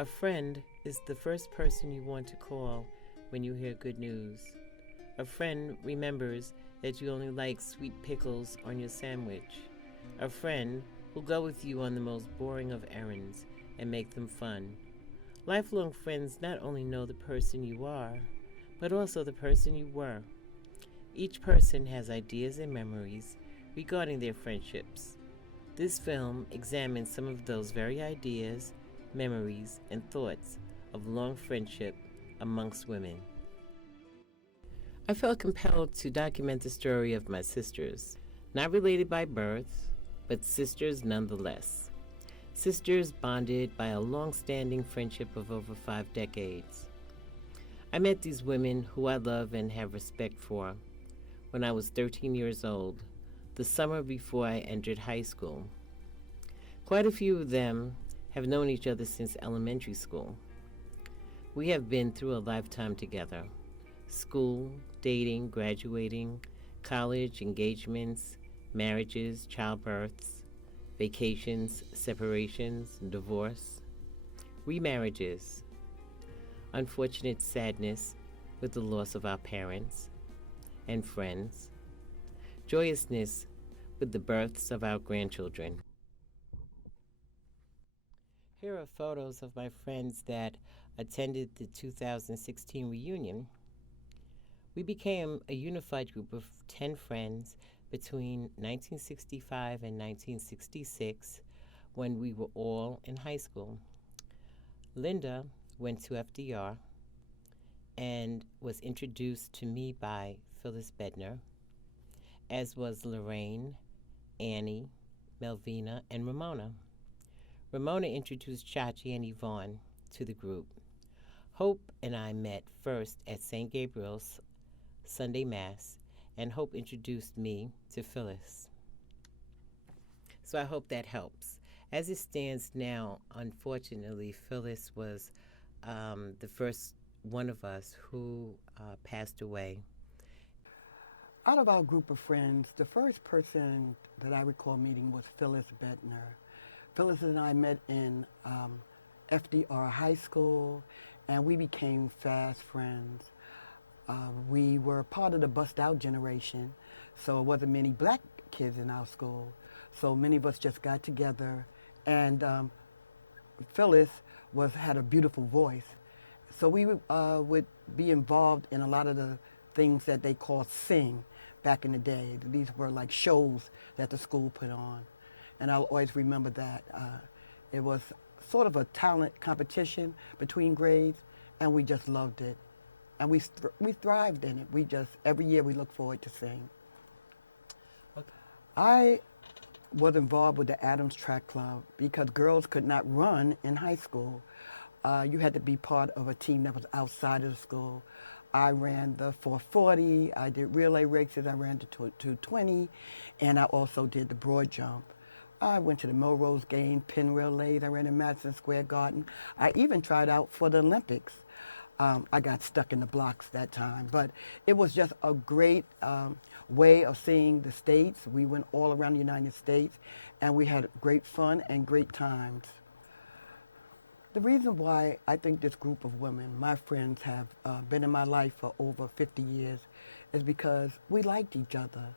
A friend is the first person you want to call when you hear good news. A friend remembers that you only like sweet pickles on your sandwich. A friend will go with you on the most boring of errands and make them fun. Lifelong friends not only know the person you are, but also the person you were. Each person has ideas and memories regarding their friendships. This film examines some of those very ideas, memories, and thoughts of long friendship amongst women. I felt compelled to document the story of my sisters, not related by birth, but sisters nonetheless. Sisters bonded by a long-standing friendship of over 5 decades. I met these women who I love and have respect for when I was 13 years old, the summer before I entered high school. Quite a few of them have known each other since elementary school. We have been through a lifetime together: school, dating, graduating, college, engagements, marriages, childbirths, vacations, separations, divorce, remarriages, unfortunate sadness with the loss of our parents and friends, joyousness with the births of our grandchildren. Here are photos of my friends that attended the 2016 reunion. We became a unified group of 10 friends between 1965 and 1966 when we were all in high school. Linda went to FDR and was introduced to me by Phyllis Bedner, as was Lorraine, Annie, Melvina, and Ramona. Ramona introduced Chachi and Yvonne to the group. Hope and I met first at St. Gabriel's Sunday Mass, and Hope introduced me to Phyllis. So I hope that helps. As it stands now, unfortunately, Phyllis was the first one of us who passed away. Out of our group of friends, the first person that I recall meeting was Phyllis Bedner. Phyllis and I met in FDR High School, and we became fast friends. We were part of the bust out generation, so it wasn't many black kids in our school. So many of us just got together, and Phyllis had a beautiful voice. So we would be involved in a lot of the things that they called sing back in the day. These were like shows that the school put on. And I'll always remember that. It was sort of a talent competition between grades, and we just loved it. And we thrived in it. Every year we look forward to sing. Okay. I was involved with the Adams Track Club because girls could not run in high school. You had to be part of a team that was outside of the school. I ran the 440, I did relay races, I ran the 220, and I also did the broad jump. I went to the Melrose game, pin relays, I ran in Madison Square Garden. I even tried out for the Olympics. I got stuck in the blocks that time, but it was just a great way of seeing the States. We went all around the United States, and we had great fun and great times. The reason why I think this group of women, my friends, have been in my life for over 50 years is because we liked each other.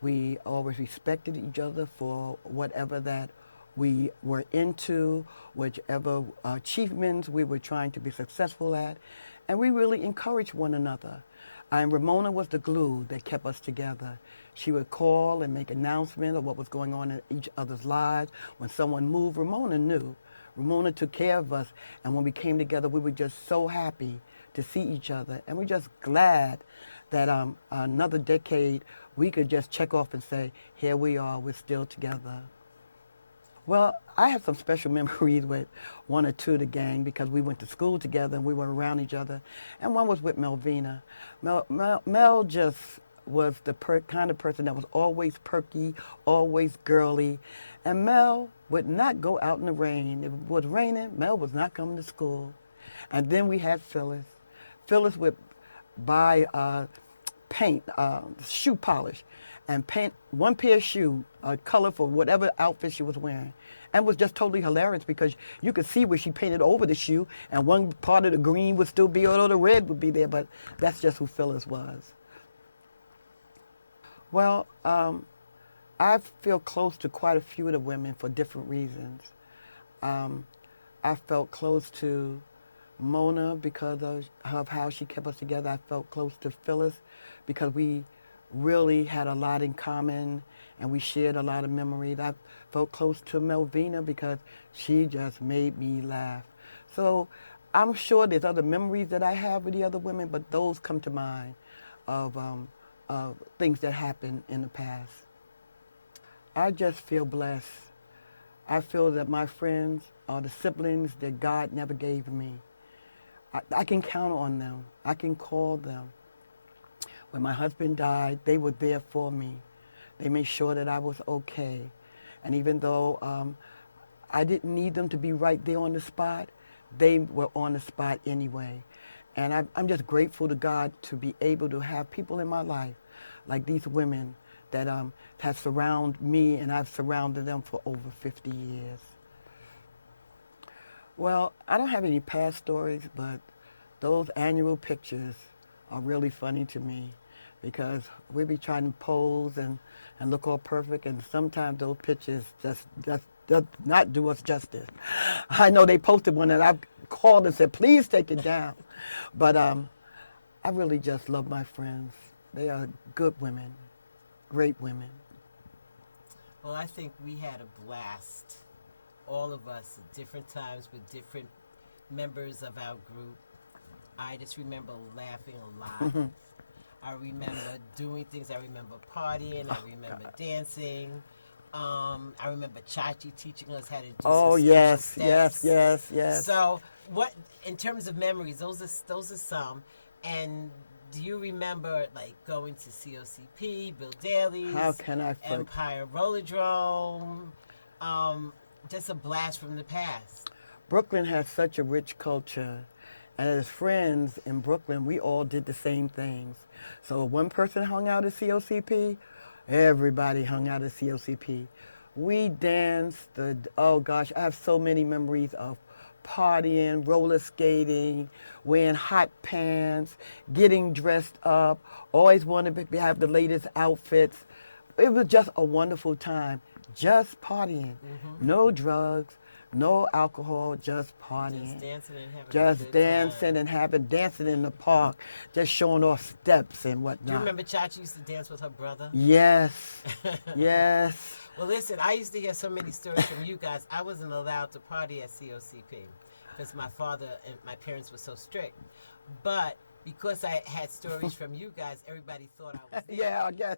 We always respected each other for whatever that we were into, whichever achievements we were trying to be successful at, and we really encouraged one another. And Ramona was the glue that kept us together. She would call and make announcements of what was going on in each other's lives. When someone moved, Ramona knew. Ramona took care of us, and when we came together, we were just so happy to see each other, and we're just glad that another decade we could just check off and say, here we are, we're still together. Well, I have some special memories with one or two of the gang because we went to school together and we were around each other, and one was with Melvina. Mel just was the kind of person that was always perky, always girly, and Mel would not go out in the rain. If it was raining, Mel was not coming to school. And then we had Phyllis. Phyllis would buy paint, shoe polish, and paint one pair of shoes, a color for whatever outfit she was wearing. And it was just totally hilarious because you could see where she painted over the shoe, and one part of the green would still be, although the red would be there. But that's just who Phyllis was. Well, I feel close to quite a few of the women for different reasons. Um, I felt close to Mona because of how she kept us together. I felt close to Phyllis because we really had a lot in common and we shared a lot of memories. I felt close to Melvina because she just made me laugh. So I'm sure there's other memories that I have with the other women, but those come to mind of things that happened in the past. I just feel blessed. I feel that my friends are the siblings that God never gave me. I can count on them. I can call them. When my husband died, they were there for me. They made sure that I was okay. And even though I didn't need them to be right there on the spot, they were on the spot anyway. And I'm just grateful to God to be able to have people in my life, like these women, that have surrounded me, and I've surrounded them for over 50 years. Well, I don't have any past stories, but those annual pictures are really funny to me because we be trying to pose and look all perfect, and sometimes those pictures just does not do us justice. I know they posted one and I called and said, please take it down. But I really just love my friends. They are good women, great women. Well, I think we had a blast, all of us, at different times with different members of our group. I just remember laughing a lot. I remember doing things. I remember partying. I remember dancing. I remember Chachi teaching us how to do Oh, some yes, special yes, steps. yes, yes. So, what in terms of memories? Those are some. And do you remember like going to COCP, Bill Daly's, How can I forget? Empire Rollerdrome? Just a blast from the past. Brooklyn has such a rich culture. And as friends in Brooklyn, we all did the same things. So if one person hung out at COCP, everybody hung out at COCP. We danced, oh gosh, I have so many memories of partying, roller skating, wearing hot pants, getting dressed up, always wanted to have the latest outfits. It was just a wonderful time, just partying. No drugs, no alcohol, just partying. Just dancing and having a Just good dancing time. and having dancing in the park, just showing off steps and whatnot. Do you remember Chachi used to dance with her brother? Yes, yes. Well, listen, I used to hear so many stories from you guys. I wasn't allowed to party at COCP because my father and my parents were so strict. But because I had stories from you guys, everybody thought I was there. Yeah, I guess.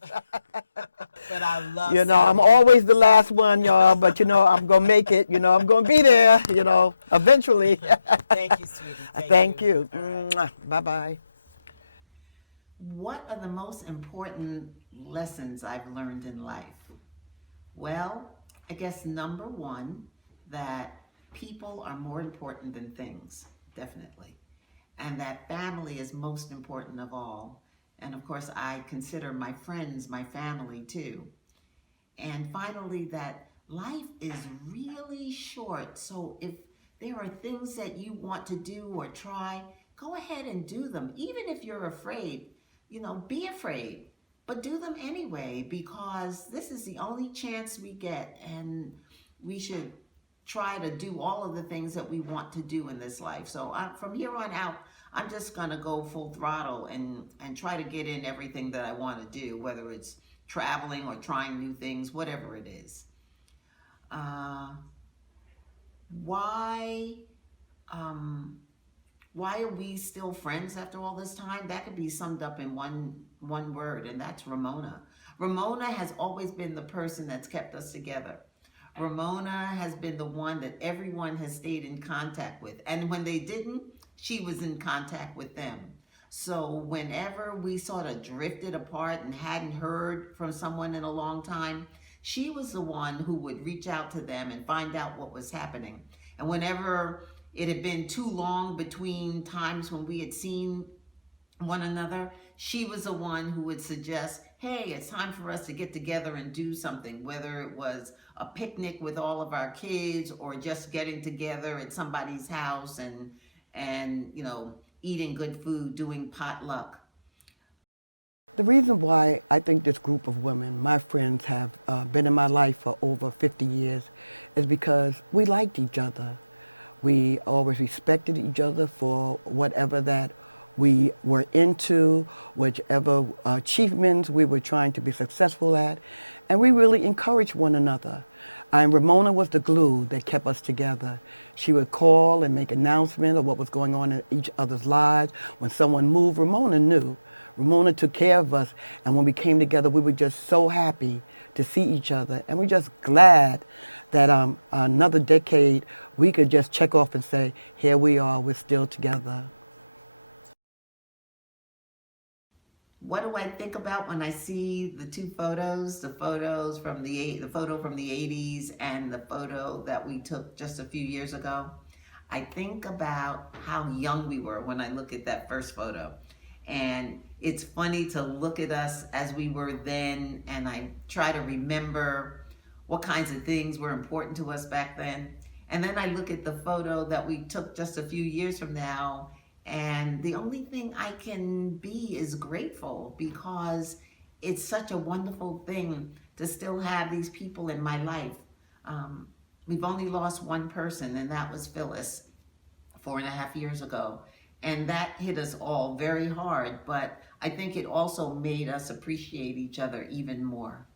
But I love You know, I'm seeing you. always the last one, y'all, but you know, I'm gonna make it. You know, I'm gonna be there, you know, eventually. Thank you, sweetie. Thank you. All right. Bye-bye. What are the most important lessons I've learned in life? Well, I guess number one, that people are more important than things, definitely. And that family is most important of all. And of course, I consider my friends my family too. And finally, that life is really short. So if there are things that you want to do or try, go ahead and do them. Even if you're afraid, be afraid, but do them anyway, because this is the only chance we get, and we should try to do all of the things that we want to do in this life. So from here on out, I'm just gonna go full throttle and try to get in everything that I want to do, whether it's traveling or trying new things, whatever it is. Why are we still friends after all this time? That could be summed up in one word, and that's Ramona. Ramona has always been the person that's kept us together. Ramona has been the one that everyone has stayed in contact with. And when they didn't, she was in contact with them. So whenever we sort of drifted apart and hadn't heard from someone in a long time, she was the one who would reach out to them and find out what was happening. And whenever it had been too long between times when we had seen one another, she was the one who would suggest, hey, it's time for us to get together and do something, whether it was a picnic with all of our kids or just getting together at somebody's house and eating good food, doing potluck. The reason why I think this group of women, my friends, have been in my life for over 50 years is because we liked each other. We always respected each other for whatever that we were into, whichever achievements we were trying to be successful at, and we really encouraged one another. And Ramona was the glue that kept us together. She would call and make announcements of what was going on in each other's lives. When someone moved, Ramona knew. Ramona took care of us, and when we came together, we were just so happy to see each other, and we're just glad that another decade we could just check off and say, here we are, we're still together. What do I think about when I see the two photos, the photo from the 80s and the photo that we took just a few years ago? I think about how young we were when I look at that first photo. And it's funny to look at us as we were then, and I try to remember what kinds of things were important to us back then. And then I look at the photo that we took just a few years from now, and the only thing I can be is grateful, because it's such a wonderful thing to still have these people in my life. We've only lost one person, and that was Phyllis 4.5 years ago. And that hit us all very hard, but I think it also made us appreciate each other even more.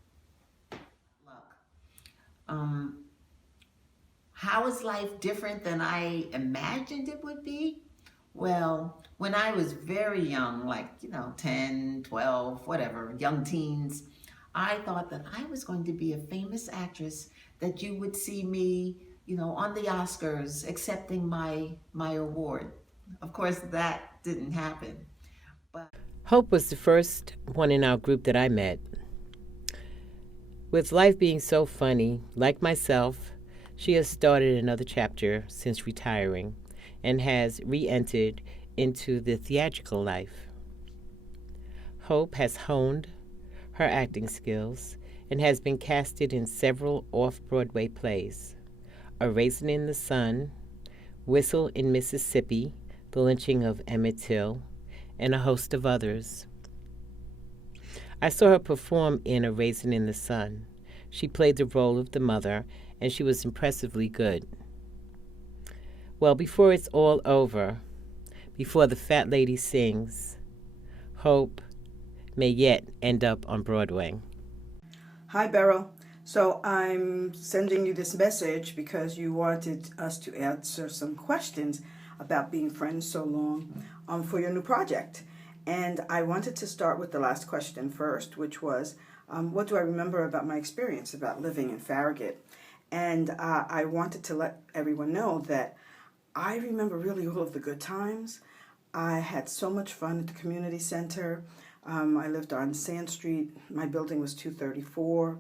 How is life different than I imagined it would be? Well, when I was very young, like, 10, 12, whatever, young teens, I thought that I was going to be a famous actress, that you would see me, on the Oscars accepting my award. Of course, that didn't happen. But Hope was the first one in our group that I met. With life being so funny, like myself, she has started another chapter since retiring and has re entered into the theatrical life. Hope has honed her acting skills and has been casted in several off Broadway plays: A Raisin in the Sun, Whistle in Mississippi, The Lynching of Emmett Till, and a host of others. I saw her perform in A Raisin in the Sun. She played the role of the mother, and she was impressively good. Well, before it's all over, before the fat lady sings, Hope may yet end up on Broadway. Hi, Beryl. So I'm sending you this message because you wanted us to answer some questions about being friends so long for your new project. And I wanted to start with the last question first, which was, what do I remember about my experience about living in Farragut? And I wanted to let everyone know that I remember really all of the good times. I had so much fun at the community center. I lived on Sand Street. My building was 234.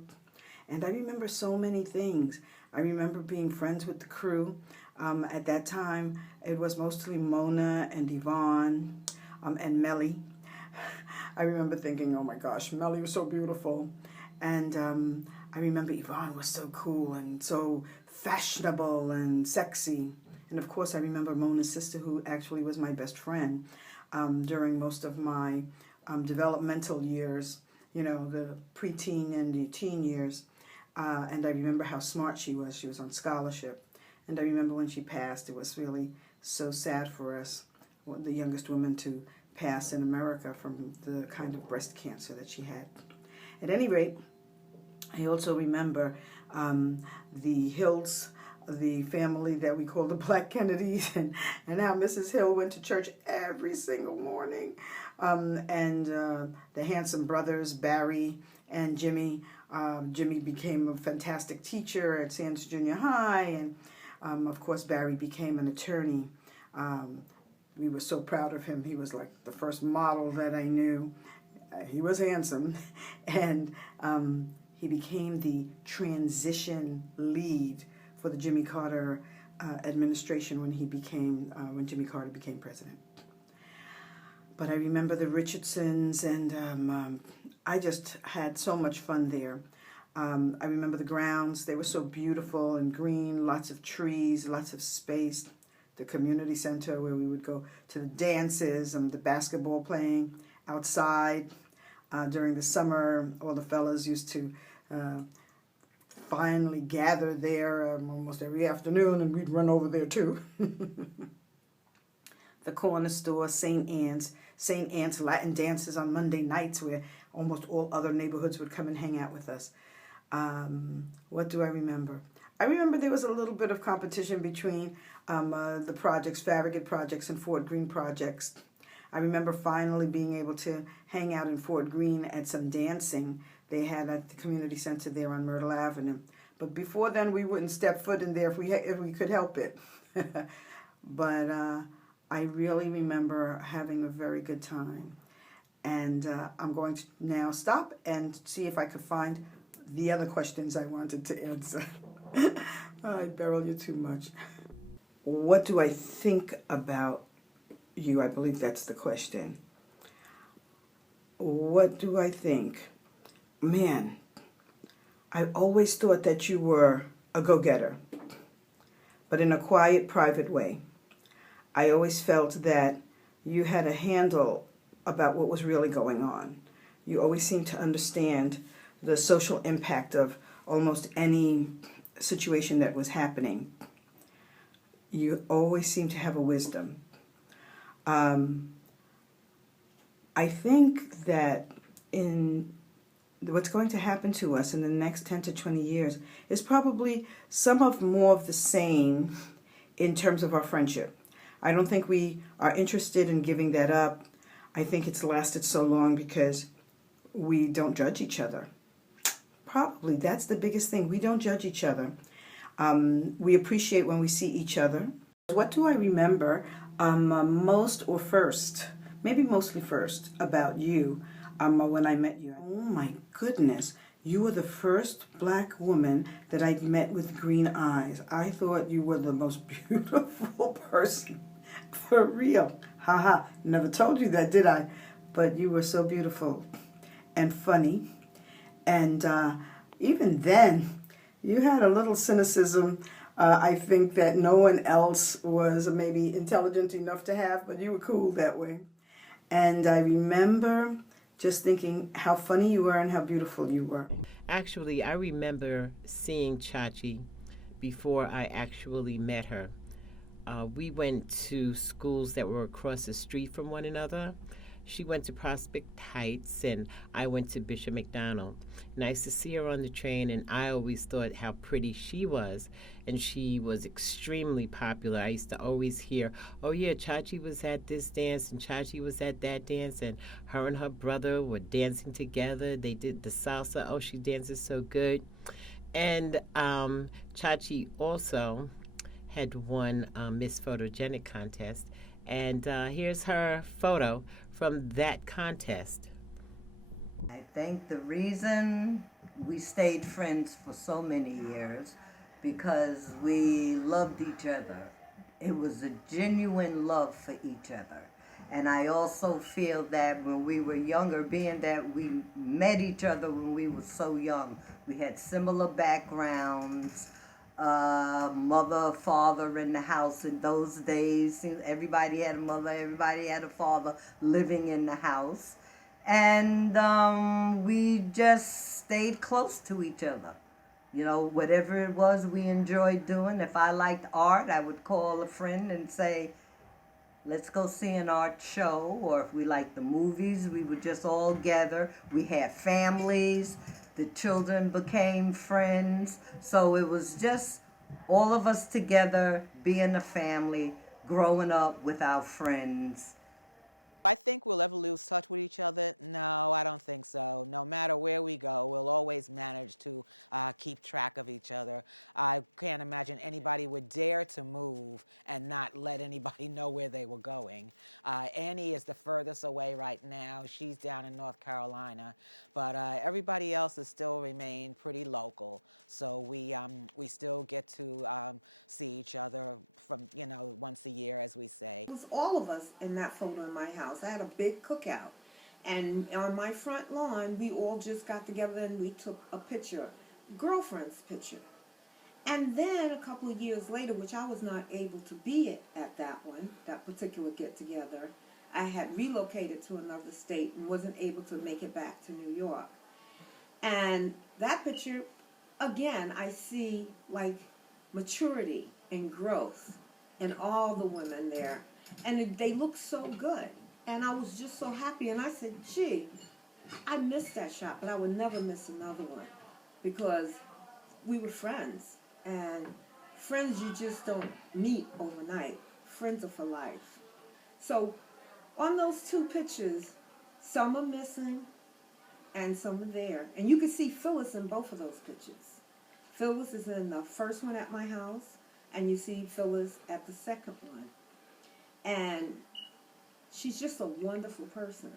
And I remember so many things. I remember being friends with the crew. At that time, it was mostly Mona and Yvonne and Melly. I remember thinking, oh my gosh, Melly was so beautiful. And I remember Yvonne was so cool and so fashionable and sexy. And of course, I remember Mona's sister, who actually was my best friend during most of my developmental years, the preteen and the teen years. And I remember how smart she was. She was on scholarship. And I remember when she passed, it was really so sad for us, the youngest woman to pass in America from the kind of breast cancer that she had. At any rate, I also remember the Hills, the family that we call the Black Kennedys, and how Mrs. Hill went to church every single morning. And the handsome brothers, Barry and Jimmy. Jimmy became a fantastic teacher at Sands Junior High, and of course Barry became an attorney. We were so proud of him. He was like the first model that I knew. He was handsome, and he became the transition lead for the Jimmy Carter administration when Jimmy Carter became president. but I remember the Richardsons, and I just had so much fun there. I remember the grounds. They were so beautiful and green, lots of trees, lots of space. The community center where we would go to the dances and the basketball playing outside. During the summer, all the fellas used to finally gather there almost every afternoon, and we'd run over there too. The corner store, St. Anne's Latin dances on Monday nights, where almost all other neighborhoods would come and hang out with us. What do I remember? I remember there was a little bit of competition between the projects, Farragut projects and Fort Greene projects. I remember finally being able to hang out in Fort Greene at some dancing they had at the community center there on Myrtle Avenue. But before then, we wouldn't step foot in there if we could help it. But I really remember having a very good time. And I'm going to now stop and see if I could find the other questions I wanted to answer. All right, Beryl, you're too much. What do I think about you? I believe that's the question. What do I think? Man, I always thought that you were a go-getter, but in a quiet, private way. I always felt that you had a handle about what was really going on. You always seemed to understand the social impact of almost any situation that was happening. You always seemed to have a wisdom. I think that in what's going to happen to us in the next 10 to 20 years is probably more of the same in terms of our friendship. I don't think we are interested in giving that up. I think it's lasted so long because we don't judge each other. Probably that's the biggest thing. We don't judge each other. We appreciate when we see each other. What do I remember most or first, maybe mostly first, about you when I met you? Oh my goodness, you were the first black woman that I met with green eyes. I thought you were the most beautiful person, for real. Haha, never told you that, did I? But you were so beautiful and funny. And even then, you had a little cynicism. I think that no one else was maybe intelligent enough to have, but you were cool that way. And I remember just thinking how funny you were and how beautiful you were. Actually, I remember seeing Chachi before I actually met her. We went to schools that were across the street from one another. She went to Prospect Heights, and I went to Bishop McDonald. And I used to see her on the train, and I always thought how pretty she was. And she was extremely popular. I used to always hear, oh yeah, Chachi was at this dance, and Chachi was at that dance, and her and her brother were dancing together. They did the salsa. Oh, she dances so good. And Chachi also had won Miss Photogenic contest. And here's her photo from that contest. I think the reason we stayed friends for so many years because we loved each other. It was a genuine love for each other. And I also feel that when we were younger, being that we met each other when we were so young, we had similar backgrounds, mother, father in the house in those days. Everybody had a mother, everybody had a father living in the house. And we just stayed close to each other. You know, whatever it was we enjoyed doing. If I liked art, I would call a friend and say, let's go see an art show. Or if we liked the movies, we would just all gather. We had families. The children became friends. So it was just all of us together, being a family, growing up with our friends. I think we'll ever lose touch with each other. No, I don't think so. No matter where we go, we'll always manage to keep track of each other. I can't imagine anybody would dare to move and not let anybody know where they were going. Annie is the furthest away right now. She's down in North Carolina. But everybody else has still remained pretty local. So we still get to see each other from, once a year, as we say. It was all of us in that photo in my house. house. I had a big cookout. And on my front lawn, we all just got together and we took a picture, girlfriend's picture. And then a couple of years later, which I was not able to be at that one, that particular get-together, I had relocated to another state and wasn't able to make it back to New York. And that picture, again, I see like maturity and growth in all the women there. And they look so good. And I was just so happy. And I said, gee, I missed that shot, but I would never miss another one. Because we were friends. And friends you just don't meet overnight. Friends are for life. So on those two pictures, some are missing and some are there. And you can see Phyllis in both of those pictures. Phyllis is in the first one at my house, and you see Phyllis at the second one. And she's just a wonderful person,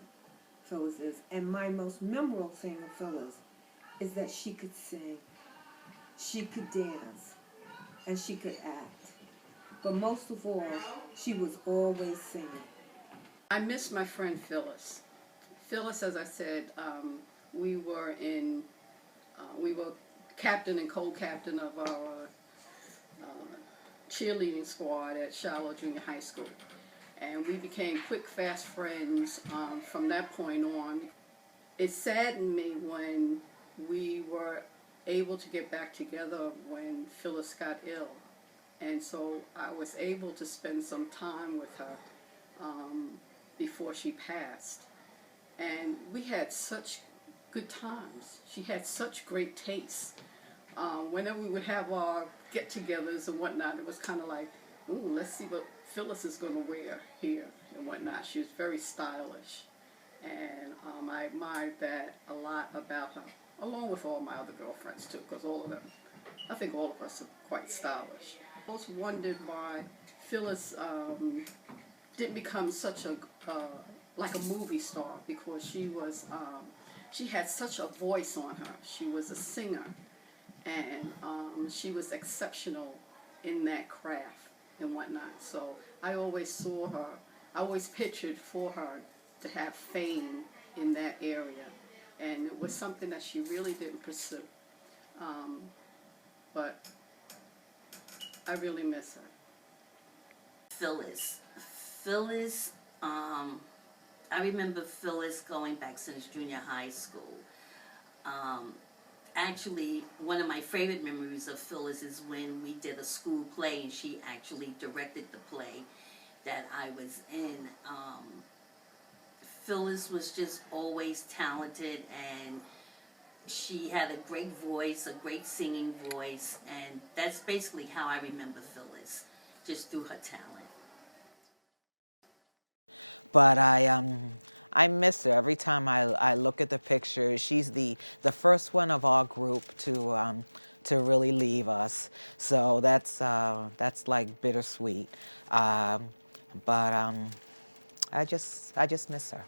Phyllis is. And my most memorable thing of Phyllis is that she could sing, she could dance, and she could act. But most of all, she was always singing. I miss my friend Phyllis. Phyllis, as I said, we were captain and co-captain of our cheerleading squad at Shiloh Junior High School. And we became quick, fast friends from that point on. It saddened me when we were able to get back together when Phyllis got ill. And so I was able to spend some time with her before she passed. And we had such good times. She had such great taste. Whenever we would have our get-togethers and whatnot, it was kind of like, ooh, let's see what Phyllis is going to wear here and whatnot. She was very stylish. And I admired that a lot about her, along with all my other girlfriends too, because all of them, I think all of us are quite stylish. I also wondered why Phyllis didn't become such a like a movie star, because she had such a voice on her. She was a singer, and she was exceptional in that craft and whatnot. So I always saw her, I always pictured for her to have fame in that area, and it was something that she really didn't pursue. But I really miss her. Phyllis, I remember Phyllis going back since junior high school. Actually, one of my favorite memories of Phyllis is when we did a school play and she actually directed the play that I was in. Phyllis was just always talented, and she had a great voice, a great singing voice, and that's basically how I remember Phyllis, just through her talent. But I miss her every time I look at the picture. She's the first one of our group to really leave us. So that's like bittersweet. But I just miss her.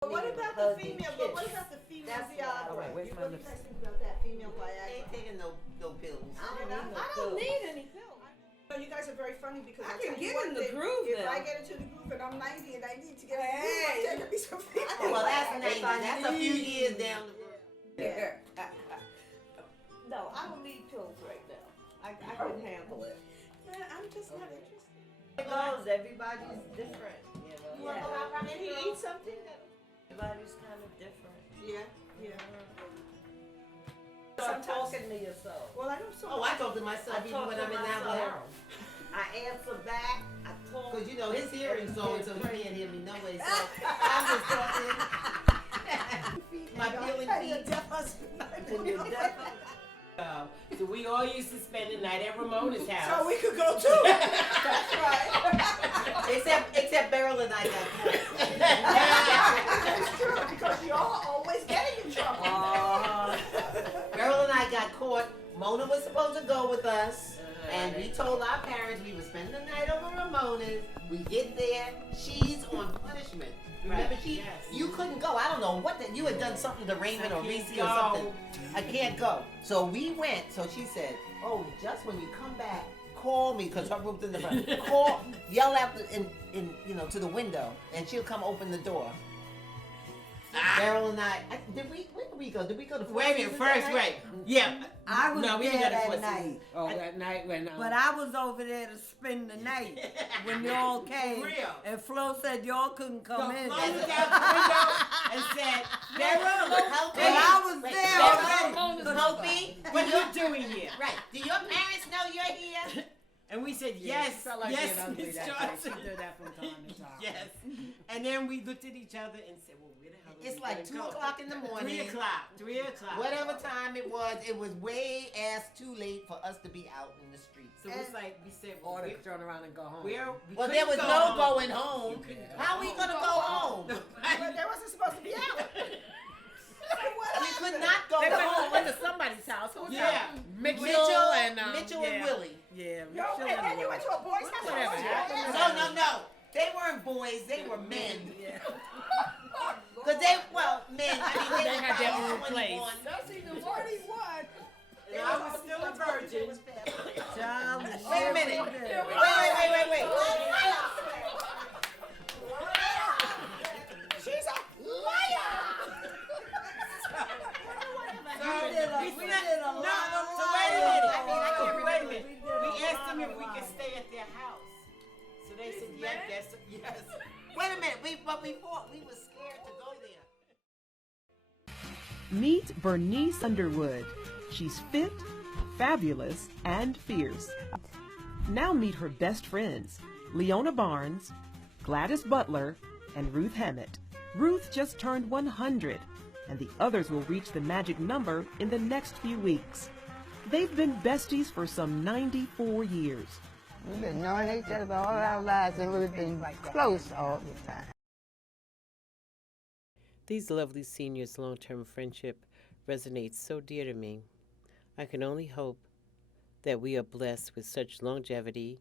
What about the female? But what about the female Viagra? Where's my lipstick? About that female Viagra. Ain't taking no pills. I don't need any pills. So you guys are very funny because I I'll can tell you get one in the thing, groove if now. I get into the groove and I'm 90 and I need to get in the groove, I'm taking me some female. Well, that's a few years down the road. Yeah. No, I don't need pills right now. I can handle it. I'm just not interested. It goes, everybody's different, you know. You want to go out and he eat something? Everybody's kind of different. Yeah, yeah. Start talking to yourself. Well, I don't so Oh, I talk to myself even when I'm in that house. I answer back. I talk. Because, you know, his hearing's going, so he can't hear me no way. So I'm just talking. My peeling feet. So we all used to spend the night at Ramona's house. So we could go too. That's right. Except Beryl and I got caught. That's true, because y'all always getting in trouble. Beryl and I got caught. Mona was supposed to go with us. And we told our parents we would spend the night over Ramona's. We get there. She's on punishment. Remember, you couldn't go. I don't know what you had done something to Raymond or Reese or something. I can't go. So we went. So she said, "Oh, just when you come back, call me," because her room's in the front. Call, yell out to the window, and she'll come open the door. Beryl and I where did we go? Did we go to? Wait a minute, first, wait. Yeah. I was no, we there didn't go to that night. Oh, that night when. But I was over there to spend the night when y'all came. Real. And Flo said y'all couldn't come in. Flo looked out the window and said, "Beryl, help me." And I was there already. Help me. What are you doing here? Right. Do your parents know you're here? And we said, yes, yes, Miss Johnson. She did that from time to time. Yes. And then we looked at each other and said, well, where the hell It's like 2 o'clock in the morning. 3 o'clock. 3 o'clock. Whatever time it was way ass too late for us to be out in the streets. So it's like we said, well, we turn around and go home. Well, there was no going home. How are we gonna go home? But they wasn't supposed to be out. We could not go home. Went to somebody's house. Who's Yeah. Mitchell and Willie. Yeah. Yo, and then you went to a boy's house. Whatever. No. They weren't boys. They were men. Cause men. I mean, they had their own place. That's even 41. And I was still a virgin. Wait a minute. Wait. She's a liar. Wait a minute. We asked them if we could stay at their house. So they said yes. Wait a minute. We thought we were scared to go there. Meet Bernice Underwood. She's fit, fabulous, and fierce. Now meet her best friends, Leona Barnes, Gladys Butler, and Ruth Hammett. Ruth just turned 100, and the others will reach the magic number in the next few weeks. They've been besties for some 94 years. We've been knowing each other all our lives, and we've been close all the time. These lovely seniors' long-term friendship resonates so dear to me. I can only hope that we are blessed with such longevity